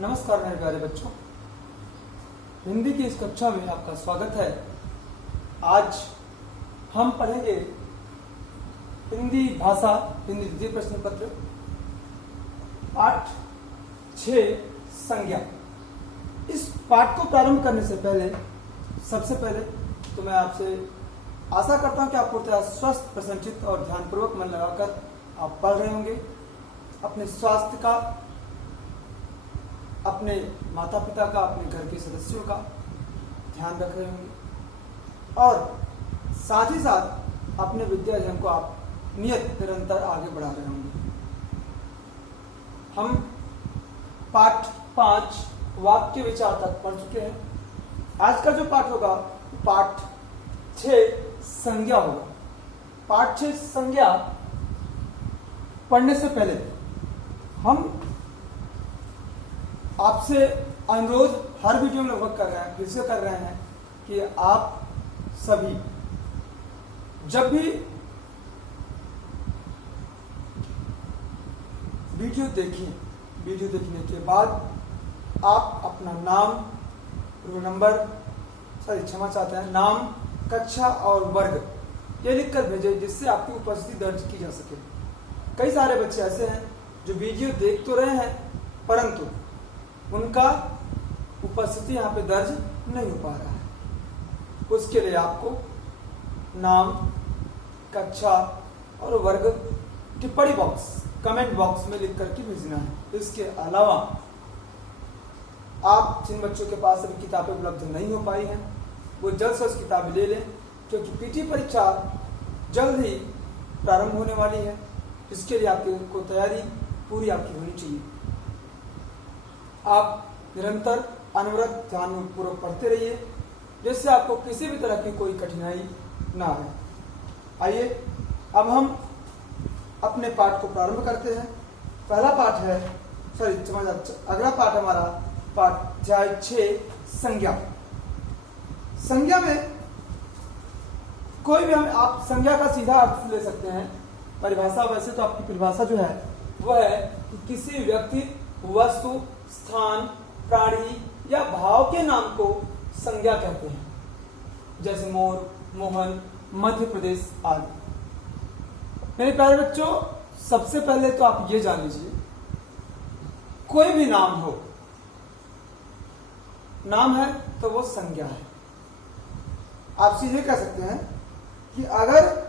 नमस्कार मेरे प्यारे बच्चों, हिंदी की इस कक्षा में आपका स्वागत है। आज हम पढ़ेंगे हिंदी भाषा हिंदी द्वितीय प्रश्न पत्र पाठ 6 संज्ञा। इस पाठ को प्रारंभ करने से पहले सबसे पहले तो मैं आपसे आशा करता हूं कि आप पूर्णतः स्वस्थ, प्रसन्नचित्त और ध्यानपूर्वक मन लगाकर आप पढ़ रहे होंगे। अपने स्वास्थ्य का, अपने माता पिता का, अपने घर के सदस्यों का ध्यान रख रहे होंगे और साथ ही साथ अपने विद्या अध्ययन को आप निरंतर आगे बढ़ा रहे होंगे। हम पाठ 5 वाक्य विचार तक पढ़ चुके हैं। आज का जो पाठ होगा पाठ 6 संज्ञा होगा। पाठ 6 संज्ञा पढ़ने से पहले हम आपसे अनुरोध हर वीडियो में लगभग कर रहे हैं, फिर से कर रहे हैं कि आप सभी जब भी वीडियो देखें, वीडियो देखने के बाद आप अपना नाम, रोल नंबर, क्षमा चाहते हैं, नाम, कक्षा और वर्ग ये लिखकर भेजें, जिससे आपकी उपस्थिति दर्ज की जा सके। कई सारे बच्चे ऐसे हैं जो वीडियो देख तो रहे हैं परंतु उनका उपस्थिति यहाँ पे दर्ज नहीं हो पा रहा है। उसके लिए आपको नाम, कक्षा और वर्ग टिप्पणी बॉक्स, कमेंट बॉक्स में लिख करके भेजना है। इसके अलावा आप जिन बच्चों के पास अभी किताबें उपलब्ध नहीं हो पाई हैं वो जल्द से जल्द किताबें ले लें, क्योंकि पीटी परीक्षा जल्द ही प्रारंभ होने वाली है। इसके लिए आपको तैयारी पूरी आपकी होनी चाहिए। आप निरंतर अनवरत ध्यानपूर्वक पढ़ते रहिए, जिससे आपको किसी भी तरह की कोई कठिनाई ना आए। आइए अब हम अपने पाठ को प्रारंभ करते हैं। पहला पाठ है, अगला पाठ हमारा पाठ अध्याय 6 संज्ञा। संज्ञा में कोई भी आप संज्ञा का सीधा अर्थ ले सकते हैं। परिभाषा वैसे तो आपकी परिभाषा जो है वह है कि किसी व्यक्ति, वस्तु, स्थान, प्राणी या भाव के नाम को संज्ञा कहते हैं, जैसे मोर, मोहन, मध्य प्रदेश आदि। मेरे प्यारे बच्चों, सबसे पहले तो आप ये जान लीजिए, कोई भी नाम हो, नाम है तो वो संज्ञा है। आप सीधे कह सकते हैं कि अगर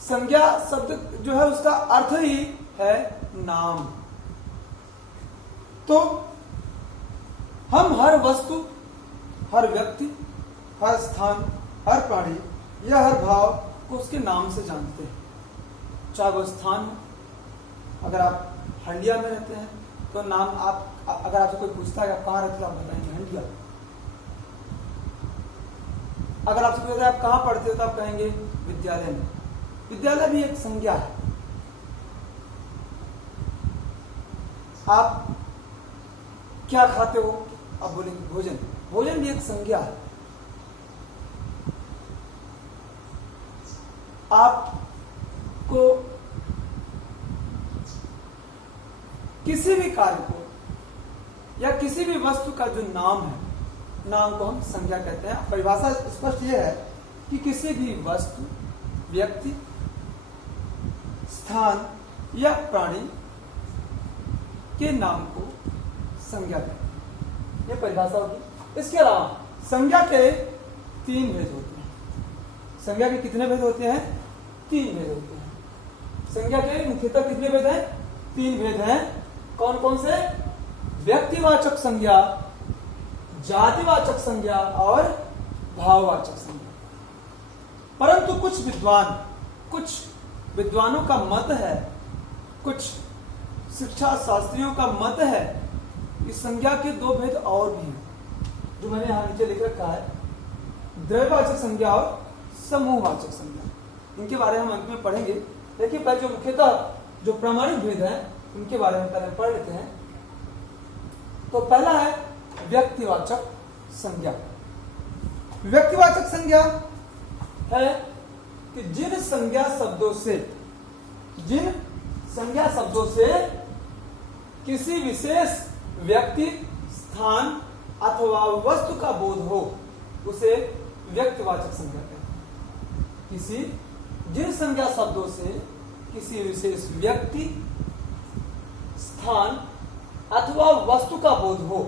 संज्ञा शब्द जो है उसका अर्थ ही है नाम, तो हम हर वस्तु, हर व्यक्ति, हर स्थान, हर प्राणी या हर भाव को उसके नाम से जानते हैं। चाहे वो स्थान हो, अगर आप हंडिया में रहते हैं तो नाम आप, अगर आपसे कोई पूछता है आप कहाँ रहते हो, आप बताएंगे हंडिया। अगर आपसे पूछता है आप कहाँ पढ़ते हो तो आप कहेंगे विद्यालय में। विद्यालय भी एक संज्ञा है। आप क्या खाते हो, आप बोलेंगे भोजन। भोजन भी एक संज्ञा है। आपको किसी भी कार्य को या किसी भी वस्तु का जो नाम है, नाम को हम संज्ञा कहते हैं। परिभाषा स्पष्ट यह है कि किसी भी वस्तु, व्यक्ति, स्थान या प्राणी के नाम को संज्ञा कहते हैं। ये परिभाषा होगी। इसके अलावा संज्ञा के 3 भेद होते हैं। संज्ञा के कितने भेद होते हैं? 3 भेद होते हैं। संज्ञा के मुख्यतः कितने भेद हैं? 3 भेद हैं। कौन कौन से? व्यक्तिवाचक संज्ञा, जातिवाचक संज्ञा और भाववाचक संज्ञा। परंतु कुछ विद्वानों का मत है, कुछ शिक्षा शास्त्रियों का मत है कि संज्ञा के 2 भेद और भी हैं, जो मैंने यहां नीचे लिख रखा है, द्रव्यवाचक संज्ञा और समूहवाचक संज्ञा। इनके बारे में हम अंत में पढ़ेंगे, लेकिन पहले जो मुख्यतः जो प्रामाणिक भेद हैं उनके बारे में पहले पढ़ लेते हैं। तो पहला है व्यक्तिवाचक संज्ञा। व्यक्तिवाचक संज्ञा है कि जिन संज्ञा शब्दों से किसी विशेष व्यक्ति, स्थान अथवा वस्तु का बोध हो उसे व्यक्तिवाचक संज्ञा कहते हैं। जिन संज्ञा शब्दों से किसी विशेष व्यक्ति, स्थान अथवा वस्तु का बोध हो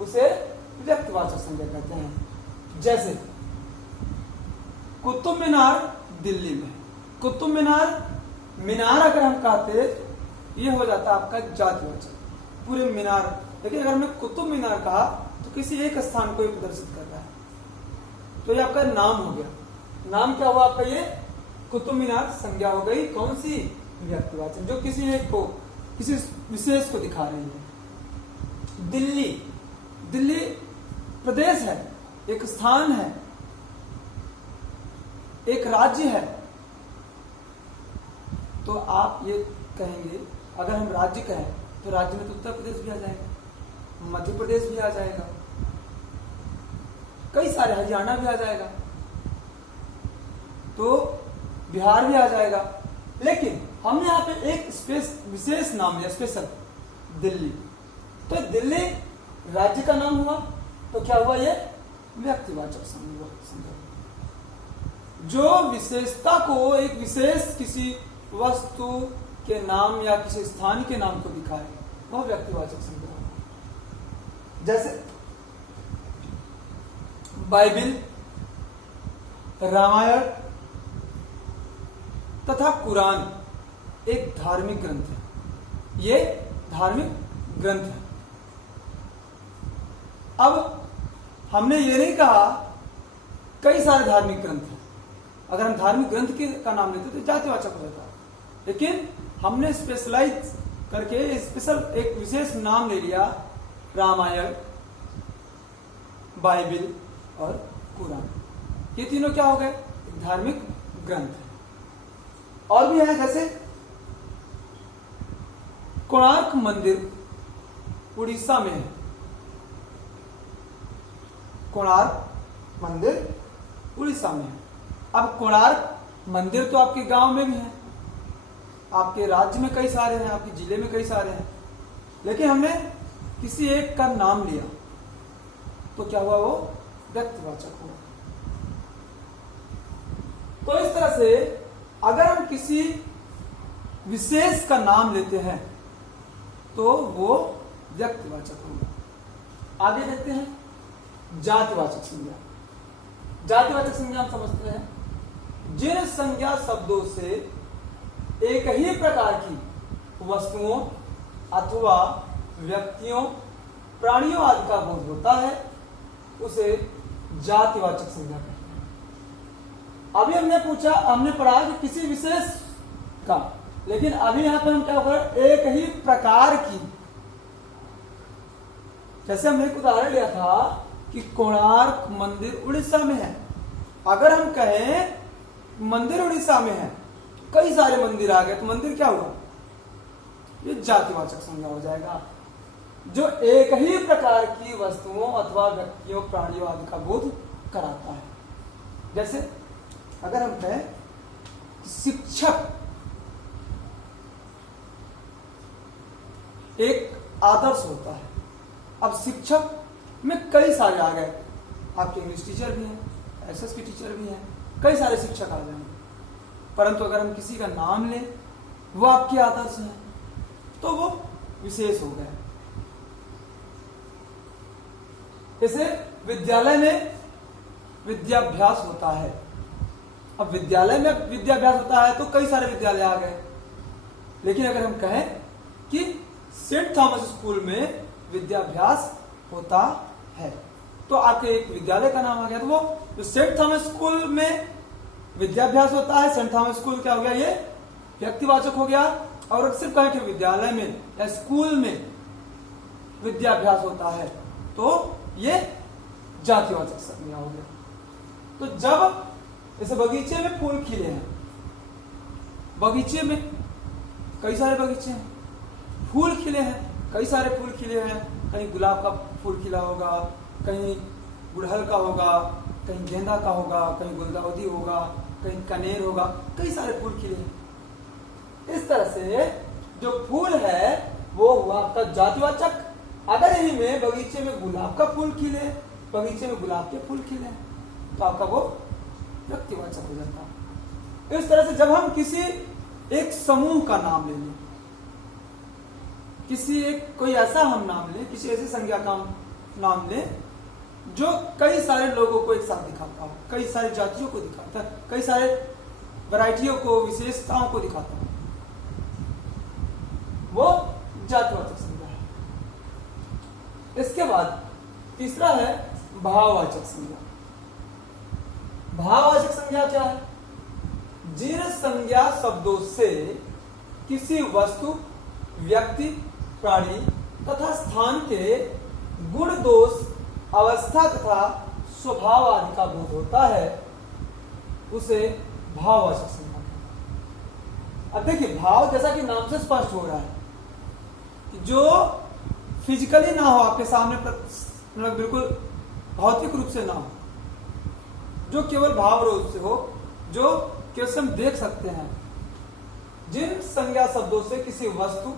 उसे व्यक्तिवाचक संज्ञा कहते हैं। जैसे कुतुब मीनार दिल्ली में, कुतुब मीनार अगर हम कहते ये हो जाता आपका जातिवाचक, पूरे मीनार। लेकिन अगर हमने कुतुब मीनार कहा तो किसी एक स्थान को प्रदर्शित कर रहा है, तो ये आपका नाम हो गया। नाम क्या हुआ आपका? ये कुतुब मीनार संज्ञा हो गई कौन सी? व्यक्तिवाचक, जो किसी एक को, किसी विशेष को दिखा रही है। दिल्ली प्रदेश है, एक स्थान है, एक राज्य है। तो आप ये कहेंगे, अगर हम राज्य कहें तो राज्य में तो उत्तर प्रदेश भी आ जाएगा, मध्य प्रदेश भी आ जाएगा, कई सारे, हरियाणा भी आ जाएगा, तो बिहार भी आ जाएगा। लेकिन हमने यहाँ पे एक विशेष नाम लिया, स्पेशल दिल्ली। तो दिल्ली राज्य का नाम हुआ, तो क्या हुआ? ये व्यक्तिवाचक संज्ञा। जो विशेषता को एक विशेष किसी वस्तु के नाम या किसी स्थान के नाम को दिखाए वह व्यक्तिवाचक संज्ञा है। जैसे बाइबिल, रामायण तथा कुरान एक धार्मिक ग्रंथ है। ये धार्मिक ग्रंथ है। अब हमने ये नहीं कहा कई सारे धार्मिक ग्रंथ हैं। अगर हम धार्मिक ग्रंथ का नाम लेते तो जातिवाचक हो जाता, लेकिन हमने स्पेशलाइज करके स्पेशल एक विशेष नाम ले लिया, रामायण, बाइबिल और कुरान। ये तीनों क्या हो गए? धार्मिक ग्रंथ है। और भी है, जैसे कोणार्क मंदिर उड़ीसा में है। कोणार्क मंदिर उड़ीसा में है। अब कोणार्क मंदिर तो आपके गांव में भी है, आपके राज्य में कई सारे हैं, आपके जिले में कई सारे हैं, लेकिन हमने किसी एक का नाम लिया तो क्या हुआ? वो व्यक्तिवाचक हुआ। तो इस तरह से अगर हम किसी विशेष का नाम लेते हैं तो वो व्यक्तिवाचक होगा। आगे देखते हैं जातिवाचक संज्ञा। जातिवाचक संज्ञा हम समझते हैं जिन संज्ञा शब्दों से एक ही प्रकार की वस्तुओं अथवा व्यक्तियों, प्राणियों आदि का बोध होता है उसे जातिवाचक संज्ञा कहते हैं। अभी हमने पढ़ा कि किसी विशेष का, लेकिन अभी यहां पर हम क्या कर, एक ही प्रकार की। जैसे हमने एक उदाहरण लिया था कि कोणार्क मंदिर उड़ीसा में है। अगर हम कहें मंदिर उड़ीसा में है, कई सारे मंदिर आ गए, तो मंदिर क्या हुआ? ये जातिवाचक संज्ञा हो जाएगा, जो एक ही प्रकार की वस्तुओं अथवा व्यक्तियों, प्राणियों आदि का बोध कराता है। जैसे अगर हम कहें शिक्षक एक आदर्श होता है। अब शिक्षक में कई सारे आ गए, आपके इंग्लिश टीचर भी हैं, एसएस के टीचर भी हैं, कई सारे शिक्षक आ जाएंगे। परंतु अगर हम किसी का नाम लें, वो आपके आदर्श है, तो वो विशेष हो गए। जैसे विद्यालय में विद्याभ्यास होता है। अब विद्यालय में विद्याभ्यास होता है तो कई सारे विद्यालय आ गए, लेकिन अगर हम कहें कि सेंट थॉमस स्कूल में विद्याभ्यास होता है, तो आपके एक विद्यालय का नाम आ गया। तो वो जो सेंट थॉमस स्कूल में विद्याभ्यास होता है, सेंट थॉमस स्कूल क्या हो गया? ये व्यक्तिवाचक हो गया। और सिर्फ कहें कि विद्यालय में या स्कूल में विद्याभ्यास होता है, तो ये जातिवाचक संज्ञा हो गया। तो जब जैसे बगीचे में फूल खिले हैं, बगीचे में कई सारे बगीचे हैं, फूल खिले हैं, कई सारे फूल खिले हैं, कहीं गुलाब का फूल खिला होगा, कहीं गुड़हल का होगा, कहीं गेंदा का होगा, कहीं गुलदाउदी होगा, कहीं कनेर होगा, कई सारे फूल खिले हैं। इस तरह से जो फूल है वो हुआ आपका जातिवाचक, अगर इन्हीं में बगीचे में गुलाब का फूल खिले, बगीचे में गुलाब के फूल खिले, तो आपका वो व्यक्तिवाचक हो जाता है। इस तरह से जब हम किसी एक समूह का नाम ले लें, किसी एक कोई ऐसा हम नाम लें, किसी ऐसी संज्ञा का नाम लें जो कई सारे लोगों को एक साथ दिखाता हो, कई सारे जातियों को दिखाता है, कई सारे वैरायटियों को, विशेषताओं को दिखाता हो, वो जातिवाचक संज्ञा है। इसके बाद तीसरा है भाववाचक संज्ञा। भाववाचक संज्ञा क्या है? जिन संज्ञा शब्दों से किसी वस्तु, व्यक्ति, प्राणी तथा स्थान के गुण, दोष, अवस्था तथा स्वभाव आदि का बोध होता है, उसे भाववाचक संज्ञा कहते हैं। अब देखिए, भाव जैसा कि नाम से स्पष्ट हो रहा है कि जो फिजिकली ना हो आपके सामने, मतलब बिल्कुल भौतिक रूप से ना हो, जो केवल भाव रूप से हो, जो केवल हम देख सकते हैं। जिन संज्ञा शब्दों से किसी वस्तु,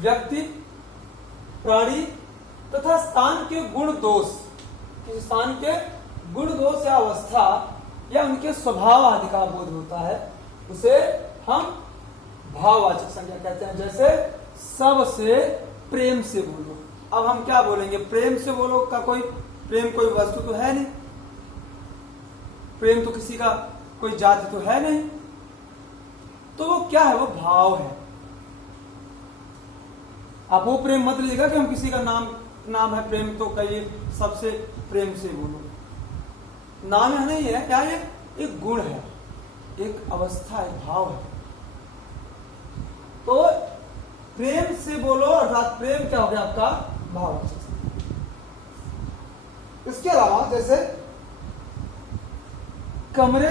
व्यक्ति, प्राणी तथा स्थान के गुण, दोष, किसी स्थान के गुण, दोष या अवस्था या उनके स्वभाव आदि का बोध होता है, उसे हम भाववाचक संज्ञा कहते हैं। जैसे सबसे प्रेम से बोलो। अब हम क्या बोलेंगे? प्रेम से बोलो का कोई प्रेम कोई वस्तु तो है नहीं, प्रेम तो किसी का कोई जाति तो है नहीं, तो वो क्या है? वो भाव है। आप वो प्रेम मत लीजिएगा कि हम किसी का नाम है प्रेम तो कहिए सबसे प्रेम से बोलो। नाम है नहीं है, क्या ये एक गुण है, एक अवस्था है, भाव है। तो प्रेम से बोलो अर्थात प्रेम क्या हो गया आपका? भाववाचक। इसके अलावा जैसे कमरे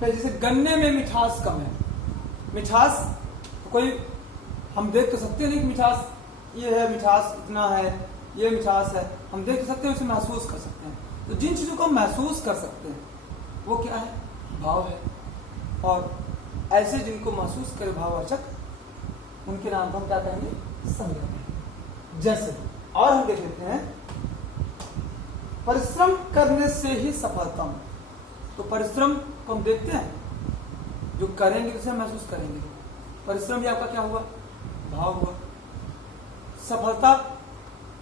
में, जैसे गन्ने में मिठास कम है। मिठास तो कोई हम देख तो सकते नहीं कि मिठास ये है, मिठास इतना है, ये मिठास है, हम देख सकते हैं, उसे महसूस कर सकते हैं। तो जिन चीजों को हम महसूस कर सकते हैं वो क्या है? भाव है। और ऐसे जिनको महसूस करे भाववाचक, उनके नाम को हम क्या कहेंगे? संज्ञा। जैसे और हम देख लेते हैं, परिश्रम करने से ही सफलता। तो परिश्रम को हम देखते हैं, जो करेंगे उसे महसूस करेंगे। परिश्रम भी आपका क्या हुआ? भाव हुआ। सफलता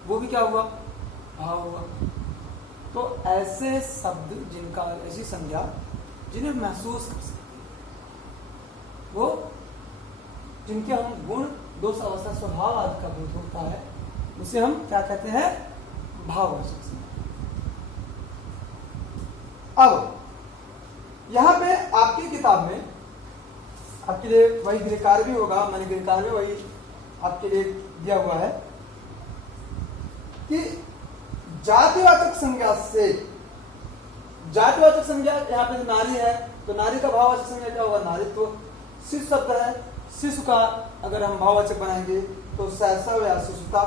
वो भी क्या हुआ? भाव हुआ। तो ऐसे शब्द जिनका, ऐसी संज्ञा जिन्हें महसूस कर सकते, वो जिनके हम गुण, दोष, अवस्था, स्वभाव आदि का बोध होता है, उसे हम क्या कहते हैं? भाववाचक संज्ञा। अब यहां पे आपकी किताब में आपके लिए वही गृहकार्य भी होगा, मैंने गृहकार्य में वही आपके लिए दिया हुआ है कि जातिवाचक संज्ञा से, जातिवाचक संज्ञा यहाँ पे नारी है, तो नारी का भाववाचक संज्ञा क्या होगा? नारीत्व। शिशु शब्द है, शिशु का अगर हम भाववाचक बनाएंगे तो शैशव या शिशुता।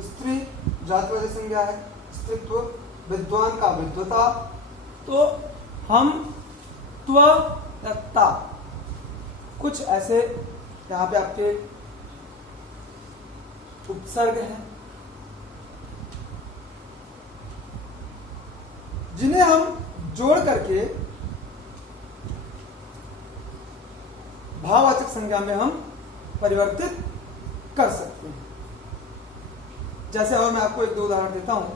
स्त्री जातिवाचक संज्ञा है, स्त्रीत्व। विद्वान का विद्वता। तो हम त्व या ता, कुछ ऐसे यहाँ पे आपके उपसर्ग हैं जिन्हें हम जोड़ करके भाववाचक संज्ञा में हम परिवर्तित कर सकते हैं। जैसे और मैं आपको एक दो उदाहरण देता हूं।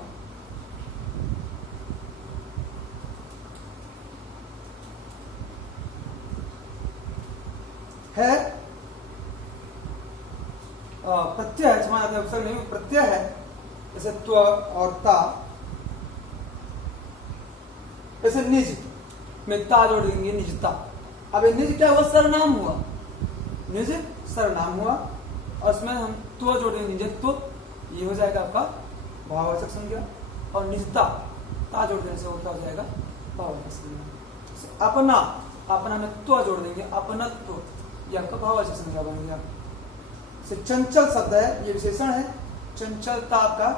है प्रत्यय है, क्षमा चाहते अवसर नहीं, प्रत्यय है, जैसे त्व और ता। जैसे निज में ता जोड़ देंगे, निजता। अब ये निज क्या हुआ? सर्वनाम हुआ। निज सर्वनाम हुआ और उसमें हम त्व जोड़ेंगे, निजत्व। ये हो जाएगा आपका भाववाचक संज्ञा। और निजता ता जोड़ देने से वो क्या हो जाएगा? भाववाचक संज्ञा। अपना, अपना में त्व जोड़ देंगे, अपनत्व, ये आपका भाववाचक संज्ञा बन गया। से चंचल शब्द है, ये विशेषण है, चंचलता आपका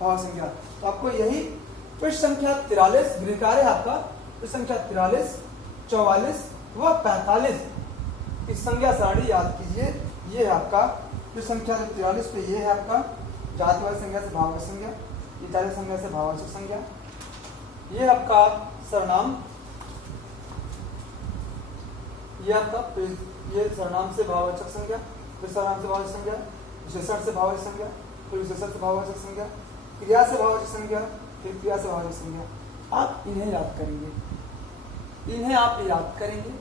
भाव संज्ञा। तो आपको यही पृष्ठ संख्या 43 गृहकार्य है आपका, पृष्ठ संख्या 43, 44 व 45 की संज्ञा सारणी याद कीजिए ये है आपका जो संख्या जो 43 पे ये है आपका जातिवाचक संज्ञा से भाववाचक संज्ञा, ये जातिवाचक संज्ञा से भाववाचक संज्ञा, ये आपका सर्वनाम, ये आपका ये सर्वनाम से भाववाचक संज्ञा, फिर सर्वनाम से भाववाचक संज्ञा, विशेषण से भाववाचक संज्ञा, फिर विशेषण से भाववाचक संज्ञा, क्रिया से भाववाचक संज्ञा, फिर क्रिया से भाववाचक संज्ञा। आप इन्हें याद करेंगे, इन्हें आप याद करेंगे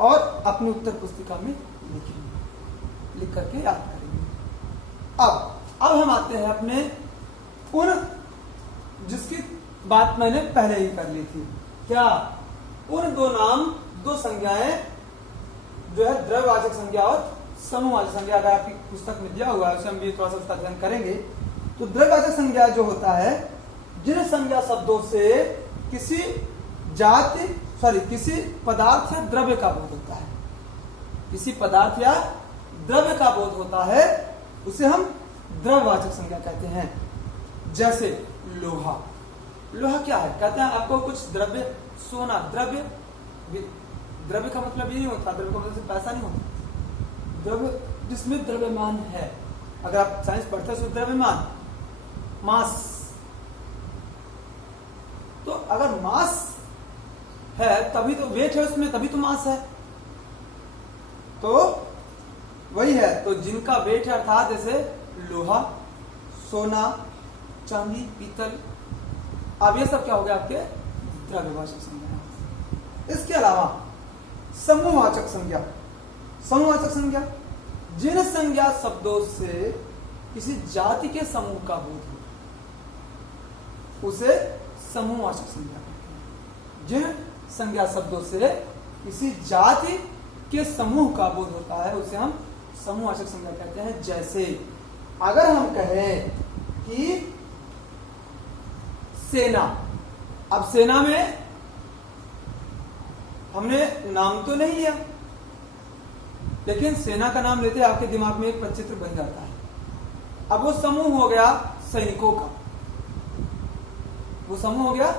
और अपनी उत्तर पुस्तिका में लिखेंगे, लिख करके याद करेंगे। अब हम आते हैं अपने उन जिसकी बात मैंने पहले ही कर ली थी, क्या उन दो नाम दो संज्ञाएं जो है द्रव्यवाचक संज्ञा और समूहवाचक संज्ञा, अगर आपकी पुस्तक में दिया हुआ है उसे हम भी थोड़ा सा अध्ययन करेंगे। तो द्रव्यवाचक संज्ञा जो होता है जिन संज्ञा शब्दों से किसी जाति किसी पदार्थ या द्रव्य का बोध होता है, किसी पदार्थ या द्रव्य का बोध होता है, उसे हम द्रव्यवाचक संज्ञा कहते हैं। जैसे लोहा, लोहा क्या है, कहते हैं आपको कुछ द्रव्य, सोना द्रव्य, द्रव्य का मतलब ये नहीं होता, द्रव्य का मतलब पैसा नहीं होता, द्रव्य जिसमें द्रव्यमान है। अगर आप साइंस पढ़ते हैं तो द्रव्यमान, मास, तो अगर मास है तभी तो वेट है उसमें, तभी तो मास है, तो वही है। तो जिनका वेट है अर्थात जैसे लोहा, सोना, चांदी, पीतल, अब ये सब क्या हो गया आपके द्रव्यवाचक संज्ञा। इसके अलावा समूहवाचक संज्ञा, समूहवाचक संज्ञा जिन संज्ञा शब्दों से किसी जाति के समूह का बोध हो उसे समूहवाचक संज्ञा कहते हैं। जिन संज्ञा शब्दों से किसी जाति के समूह का बोध होता है उसे हम समूहवाचक संज्ञा कहते हैं। जैसे अगर हम कहें कि सेना, अब सेना में हमने नाम तो नहीं लिया, लेकिन सेना का नाम लेते आपके दिमाग में एक प्रचित्र बन जाता है। अब वो समूह हो गया सैनिकों का, वो समूह हो गया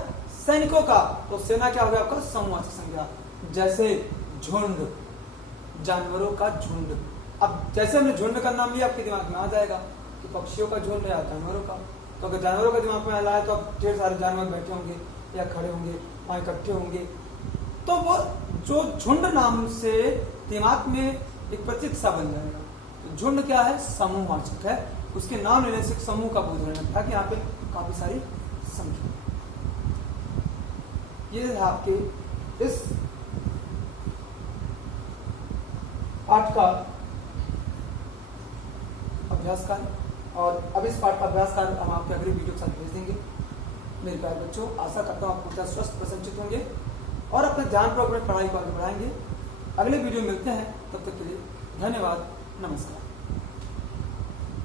सैनिकों का, तो सेना क्या हो गया आपका समूहवाचक संज्ञा। जैसे झुंड, जानवरों का झुंड, अब जैसे हमने झुंड का नाम लिया आपके दिमाग में आ जाएगा कि पक्षियों का झुंड या जानवरों का, तो अगर जानवरों का दिमाग में आ रहा है तो अब ढेर सारे जानवर बैठे होंगे या खड़े होंगे, वहां इकट्ठे होंगे, तो वो जो झुंड नाम से दिमाग में एक प्रतीक सा बन जाएगा। तो झुंड क्या है, समूहवाचक है, उसके नाम लेने से समूह का बोध होने लगता है कि यहाँ पे काफी सारी संख्या। ये है आपके इस पाठ का अभ्यास कार्य, और अब इस पाठ का अभ्यास कार्य हम आपके अगली वीडियो के साथ भेज देंगे। मेरे प्यारे बच्चों, आशा करता हूँ आप पूरा स्वस्थ प्रसन्नचित होंगे और अपने ध्यान पर अपनी पढ़ाई को आगे बढ़ाएंगे। अगले वीडियो में मिलते हैं, तब तक के लिए धन्यवाद, नमस्कार।